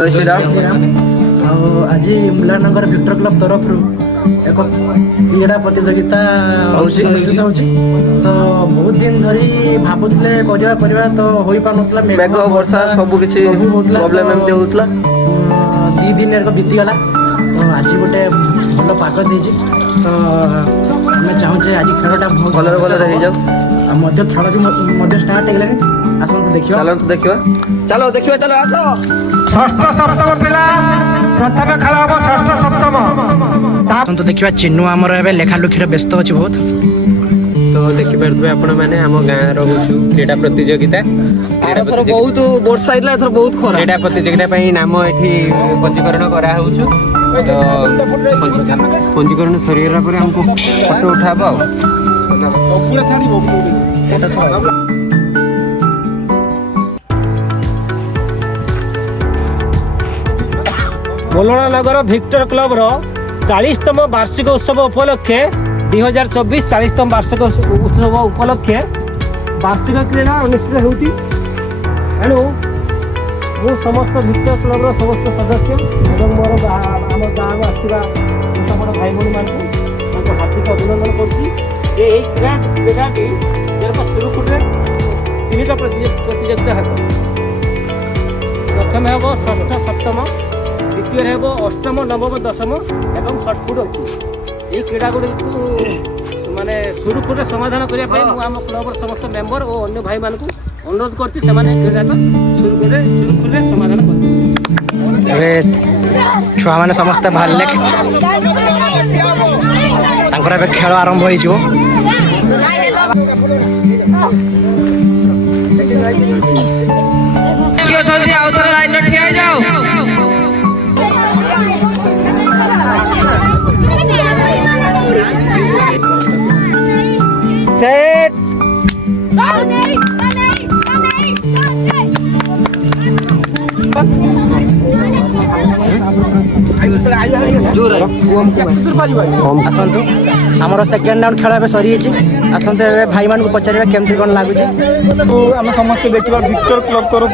जय श्री राम। आज मुलानगर Victor club तरफ एक क्रीड़ा प्रतियोगिता अनुष्ठित होची। तो बहुत दिन धरी भाबुतले करबा तो होई पानुतला मेघ वर्षा सब किछि प्रॉब्लम एमते होतला। 2 दिन एको बीती गला। तो आज गोटे भलो पाग देछि। तो मैं चाहूँ आज खेलटा भलरे हो जाऊ। मध्य खेल भी मध्य स्टार्ट हो गलानी। आसंतु देखियो। चलो देखियो चलो आसो। षष्ठ सप्तम पिला प्रथम खेल हम षष्ठ सप्तम। आसंतु देखियो चिन्नू हमर एबे लेखा लुखिर व्यस्त अछि बहुत। तो देखि परबे आपण माने हम गाँ रहउछु क्रीड़ा प्रतियोगिता। आरथर बहुत वर्षा आइला एथर बहुत खरा। क्रीड़ा प्रतियोगिता पई नाम एठी पंजीकरण करा होउछु। तो पंजीकरण सरियला परे हमको फोटो उठाबो। पूरा छाड़ीबो बोलोना नगर विक्टर क्लब रो 40तम वार्षिक उत्सव उपलक्षे 2024 40तम वार्षिक उत्सव उपलक्षे वार्षिक क्रीड़ा अनुष्ठित होती। एणु मु समस्त विक्टर क्लब रो समस्त सदस्य एवं मोर आम गाँव आसवा समस्त भाई भाई मान हार्दिक अभिनंदन करुँची। ये क्रीडाटी सुरुखुरे 3टा प्रतियोगिता हे। प्रथम हम षष्ठ सप्तम, द्वितीय हे अष्टम नवम दशम एवं सटफुट अच्छी। ये क्रीड़ा गुड़ी माने सुरुखुरे समाधान करने आम क्लबर समस्त मेम्बर और अन्य भाई मान अनुरोध कर क्रीड़ा सुरुखुरे समाधान कर। छुआ मैंने समस्त बाहर खेल आरंभ हो सेट आसतु आमर सेकेंड राउंड खेल सरी आसतु भाई मान पचार केमती कौन लगुच। आम समस्त देखा विक्टर क्लब तरफ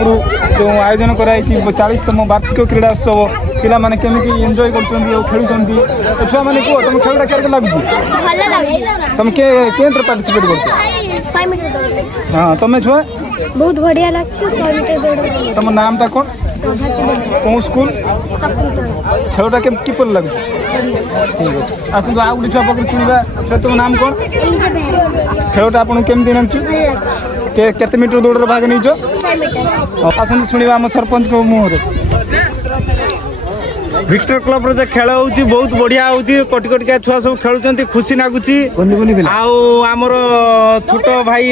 जो आयोजन कराई 40तम वार्षिक क्रीड़ा उत्सव पिला माने केमिति एंजॉय करछन्ती और खेलुछन्ती। छुआ माने को तुम खेलटा केरके लागुची तुम के केंद्र पार्टिसिपेट करछ 100 मीटर दौड़। हां तुम छुआ बहुत बढ़िया लागछ 100 मीटर दौड़। तुम नाम ता कोन कोन स्कूल खेलटा के किपर लागछ। ठीक है आसु आ उडी छुआ पकड़ सुनिबा छुआ तुम नाम कोन खेलटा आपन केमति नामछु के केते मीटर दौड़ रे भाग निजो 100 मीटर। आसु सुनिबा हम सरपंच को मुहर विक्टर क्लब रे खेल होउची बहुत बढ़िया होउची। कोटी कोटी का छुआ सब खेलुचंती खुशी लागुची। आमर छोट भाई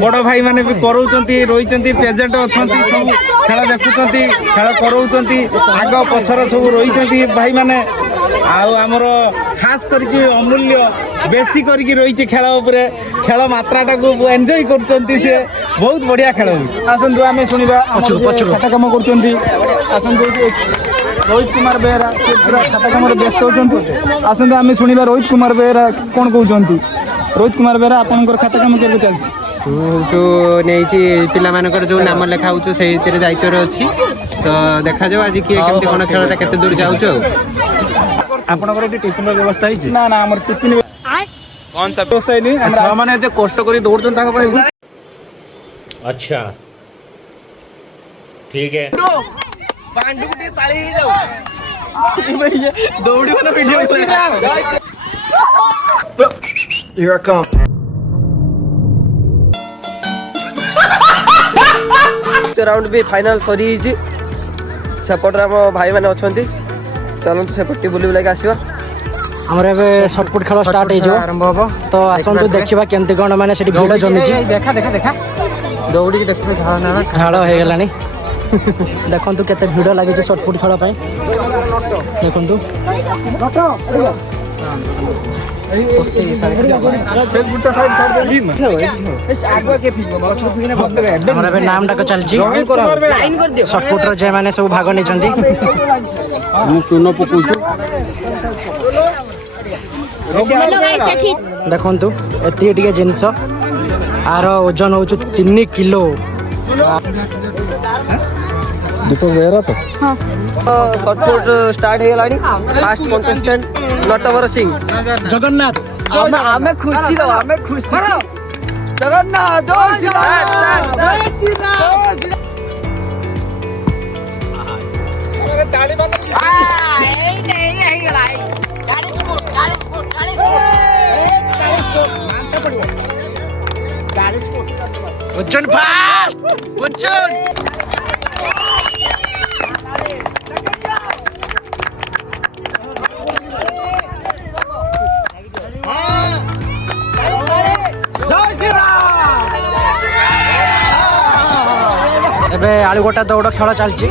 बड़ भाई माने भी करौचंती रहिचंती प्रेजेंट अछंती सब खेल देखुचंती खेल करौचंती आग पछर सब रहिचंती भाई माने। आमर खास करके अमूल्य बेसी करके रही खेल उपरे खेल मात्राटा को एंजॉय करचंती से बहुत बढ़िया खेल होउची। आसंतु आमे सुनिबा खाता काम करचंती। आसंतु रोहित कुमार बेहरा पूरा खाता काम व्यस्त होती। आसतु आम शुणा रोहित कुमार बेहरा कौन कहते। रोहित कुमार बेहरा आपंकर खाता काम के चलती जो नहीं पिला मानकर जो नाम लेखा हो से दायित्व अच्छी। तो देखा जाओ आज किए केमती कोन खेलटा केते दूर जाउछो। आपनकर टिफिन व्यवस्था है ना ना हमर टिफिन कौन सा व्यवस्था है नहीं हमरा माने एते कष्ट करी दौड़छन ताका पर। अच्छा ठीक है पांडुटी साली ही जाओ भैया दौड़ी वाला video Here I come. Round भी फाइनल सरी हिची सेपट हम भाई माने अछंती। चलंतु सेपटी बुली बुला के आसीबा। हमर एबे शॉटपुट खेल स्टार्ट हो आरंभ हो। तो आसंतु देखिबा केमती कोन माने सेठी भिड जमिची। देखा देखा देखा दौड़ी के देखबे झाड़ हो गलानी। देखंतु केते भिड लागि शॉटपुट खेल पाए देखंतु नाम डाक चलती शॉटपुट जे माने सब भाग नहीं चून पकड़ देखंतु एति जिनस आर ओजन हो 3 किलो दीपक बेहरा तो शॉर्टपुट स्टार्ट हो गलानी फास्ट कंटेस्टेंट नटवर सिंह जगन्नाथ आमे खुशी दो आमे खुशी जगन्नाथ जय श्री राम जय श्री राम उज्जैन फास्ट उज्जैन ଏବେ ଆଳୁଗୋଟା ଦୌଡ଼ ଖେଳ ଚାଲିଛି।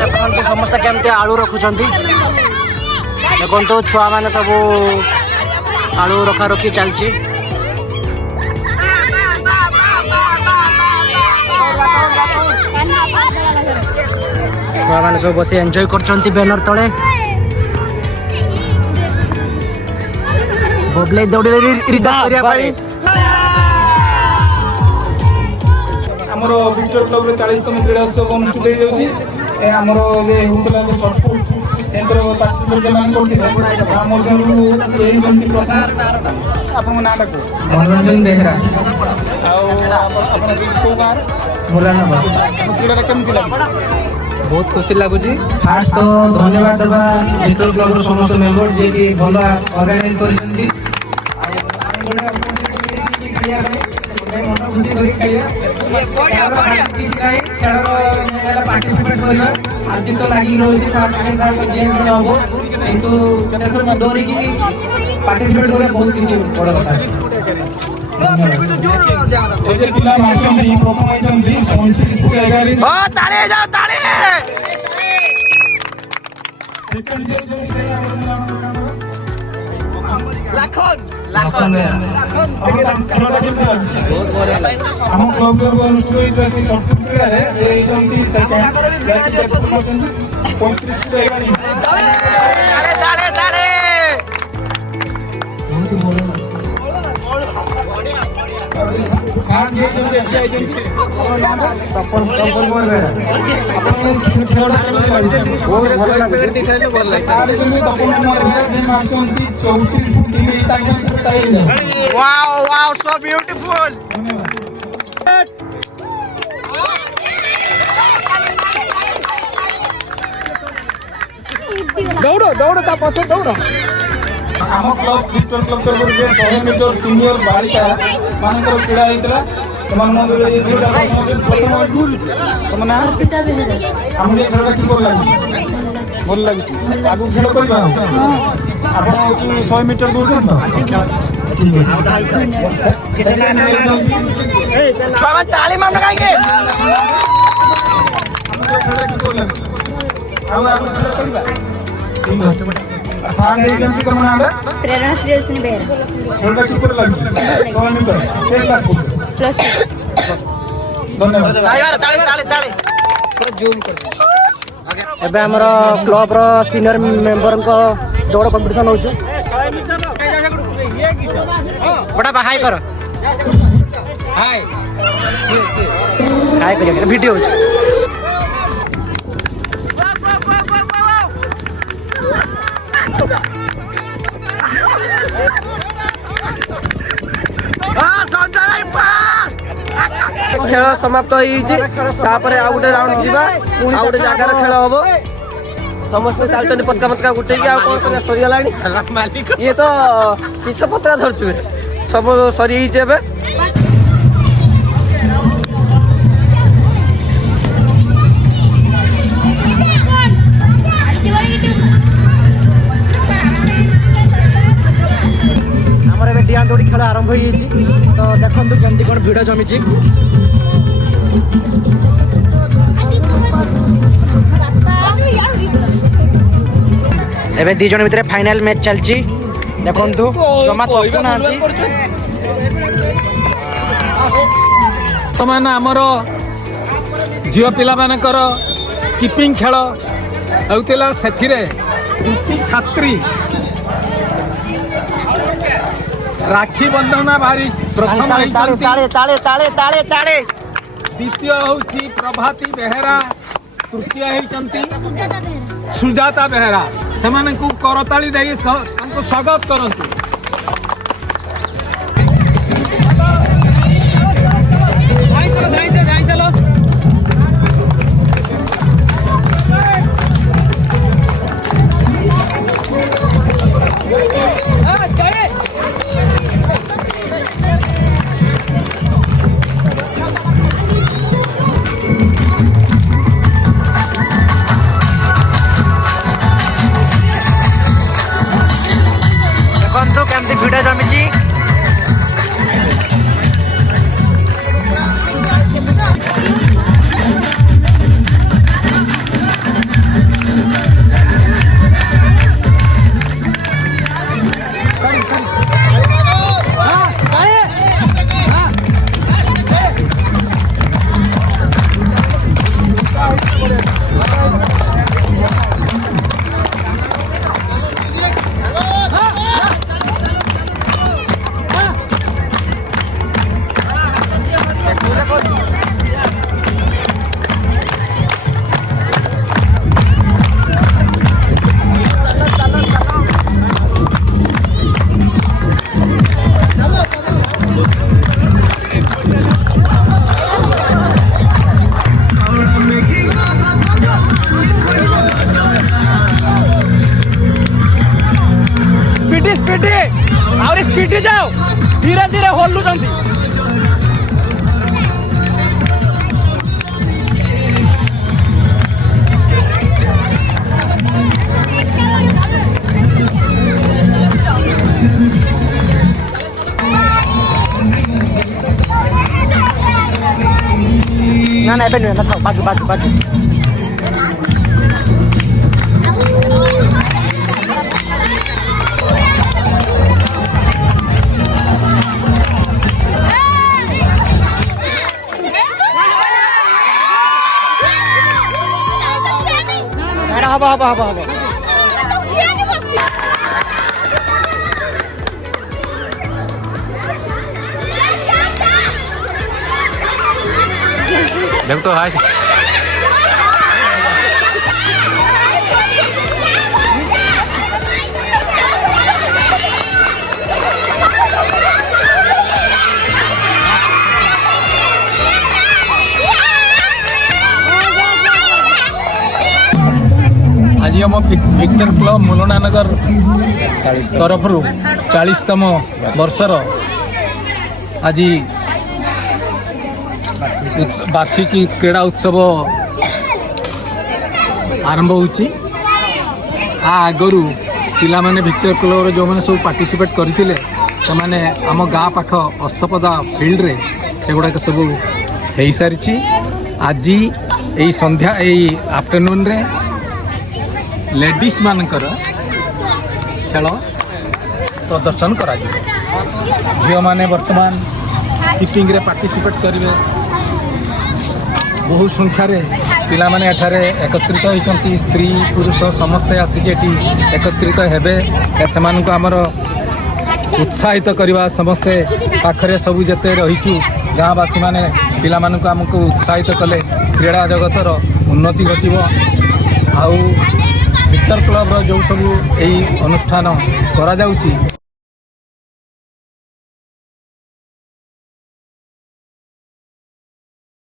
ଦେଖନ୍ତୁ ସମସ୍ତେ କେମିତି ଆଳୁ ରଖୁଛନ୍ତି। ଦେଖନ୍ତୁ ଛୁଆମାନେ ସବୁ ଆଳୁ ରଖାରଖି ଚାଲିଛି। ଛୁଆମାନେ ସବୁ ବସି ଏନ୍ଜୟ କରୁଛନ୍ତି ବ୍ୟାନର ତଳେ। ବବଲେଇ ଦୌଡ଼ିଲେ ରିଚାର୍ଜ କରିବା ପାଇଁ ଆମର ଭିକ୍ଟର କ୍ଲବରେ 40ତମ କ୍ରୀଡ଼ା ଉତ୍ସବ ଅନୁଷ୍ଠିତ ହେଇଯାଉଛି। ଆମର ହେଉଥିଲା ଏବେ ସର୍ଟଫୁଟ୍ ସେଣ୍ଟର ପାର୍ଟିସିପେଟ୍ ସେମାନେ କରୁଥିଲେ ତା ମଧ୍ୟରୁ ଏହି ଯେମିତି ପ୍ରଥମ ଆପଣଙ୍କ ନାଁଟା କୁହ। ମନୋରଞ୍ଜନ ବେହେରା ଆଉ ଆପଣ କେଉଁ ଗାଁର ମୁଲାନଗର। କ୍ରୀଡ଼ାଟା କେମିତି ଲାଗିଲା? ବହୁତ ଖୁସି ଲାଗୁଛି। ଫାଷ୍ଟ ତ ଧନ୍ୟବାଦ ଦେବା ଭିକ୍ଟର କ୍ଲବର ସମସ୍ତ ମେମ୍ବର ଯିଏକି ଭଲ ଅର୍ଗାନାଇଜ କରିଛନ୍ତି। ପାର୍ଟିସିପେଟ୍ କରିବା ଆଜି ତ ଲାଗି ରହୁଛି ହବ କିନ୍ତୁ ଶେଷ ଧରିକି ପାର୍ଟିସିପେଟ୍ କରିବା ବହୁତ କିଛି ବଡ଼ କଥା। ପିଲା ମାରିଛନ୍ତି ପ୍ରଥମ ହେଇଛନ୍ତି 37 ଆମ କ୍ଲବ ଅନୁଷ୍ଠିତ ହୋଇଥିବା ସେ ସର୍ଟଫୁଟ୍ କ୍ରୀଡ଼ାରେ ହେଇଛନ୍ତି 34 Wow, so beautiful. ଦୌଡ଼ ଦୌଡ଼ ତା ପଛରେ ଦୌଡ଼। ଆମ କ୍ଲବ ଭିକ୍ଟର କ୍ଲବ ତରଫରୁ ଯେ 100 ମିଟର ସିନିୟର ବାଳିକା ମାନଙ୍କର କ୍ରୀଡ଼ା ହେଇଥିଲା ସେମାନେ ମଧ୍ୟରେ ଏଇ କ୍ରୀଡ଼ା ତମ ନାଁ ଆମ ଟିକେ ଖେଳଟା କି ଭଲ ଲାଗୁଛି? ଭଲ ଲାଗୁଛି। ଆଗକୁ ଖେଳ କରିବା ଆପଣ ହଉଛି 100 ମିଟର ଦୌଡ଼ୁଛନ୍ତି ତାଳି ମାନ କାହିଁକି प्रेरणा श्रीरश्मि बेहरा ଏବେ ଆମର କ୍ଲବର ସିନିୟର ମେମ୍ବରଙ୍କ ଦୌଡ଼ କମ୍ପିଟିସନ ହଉଛି। ବଡ଼ା ବା ହାଇ କର ହାଇ କରିବା ଭିଡ଼ିଓ ହଉଛି। ଖେଳ ସମାପ୍ତ ହେଇଯାଇଛି। ତାପରେ ଆଉ ଗୋଟେ ରାଉଣ୍ଡ ଯିବା, ଆଉ ଗୋଟେ ଜାଗାର ଖେଳ ହବ। ସମସ୍ତେ ଚାଲିଛନ୍ତି ପତକା ପତକା ଗୁଟେଇକି। ଆଉ କଣ କରିବା, ସରିଗଲାଣି। ଇଏ ତ କିସ ପତକା ଧରୁଛୁ, ସବୁ ସରିଯାଇଛି ଏବେ। ଆମର ଏବେ ଡିଆଁ ଦୌଡ଼ି ଖେଳ ଆରମ୍ଭ ହେଇଯାଇଛି। ତ ଦେଖନ୍ତୁ କେମିତି କ'ଣ ଭିଡ଼ ଜମିଛି। ଏବେ ଦି ଜଣ ଭିତରେ ଫାଇନାଲ ମ୍ୟାଚ୍ ଚାଲିଛି। ଦେଖନ୍ତୁ ଜମା ଥକୁନାହାନ୍ତି। ବର୍ତ୍ତମାନ ଆମର ଝିଅ ପିଲାମାନଙ୍କର ସ୍କିପିଂ ଖେଳ ହେଉଥିଲା। ସେଥିରେ କୃତି ଛାତ୍ରୀ ରାକ୍ଷୀ ବନ୍ଧନା ଭାରି ପ୍ରଥମ ହେଇଛନ୍ତି। द्वितीय होची प्रभाती बेहेरा तृतीय होती सुजाता बेहेरा से करताली दे स्वागत करंतु। ଦେଖନ୍ତୁ କେମିତି ଭିଡ଼ ଜମିଛି। स्पीडी और स्पीडी जाओ धीरे धीरे होलु जंती। ना ना एबे न थाओ बाजू बाजू बाजू। हवा हवा हवा हवा देख तो हाय आज आम विक्टर क्लब मुलना नगर तरफ 40तम वर्षर आज वार्षिकी क्रीड़ा उत्सव आरंभ होची। आगरू पिला माने विक्टर क्लब जो मैंने सब पार्टिसिपेट करथिले से आम गाँ पाख अस्तपदा फील्ड रे से गुड़ाक सब हो सारी। आज यही संध्या यही आफ्टरनून रे लेडीज मानकर खेल प्रदर्शन करा झील मैंने बर्तमान स्कीपिंग रे पार्टिसिपेट करेंगे। बहु संख्यार पिला माने एठारे एकत्रित होती स्त्री पुरुष समस्ते आसिक एकत्रित हेबे से आमर उत्साहित करवा समस्ते पाखरे सबू जेते रहीचु गाँवासी माने पिला मानक आमको उत्साहित कले क्रीड़ा जगतर उन्नति घटिव। आउ विक्टर क्लब जो सब यही अनुष्ठान करा जाउची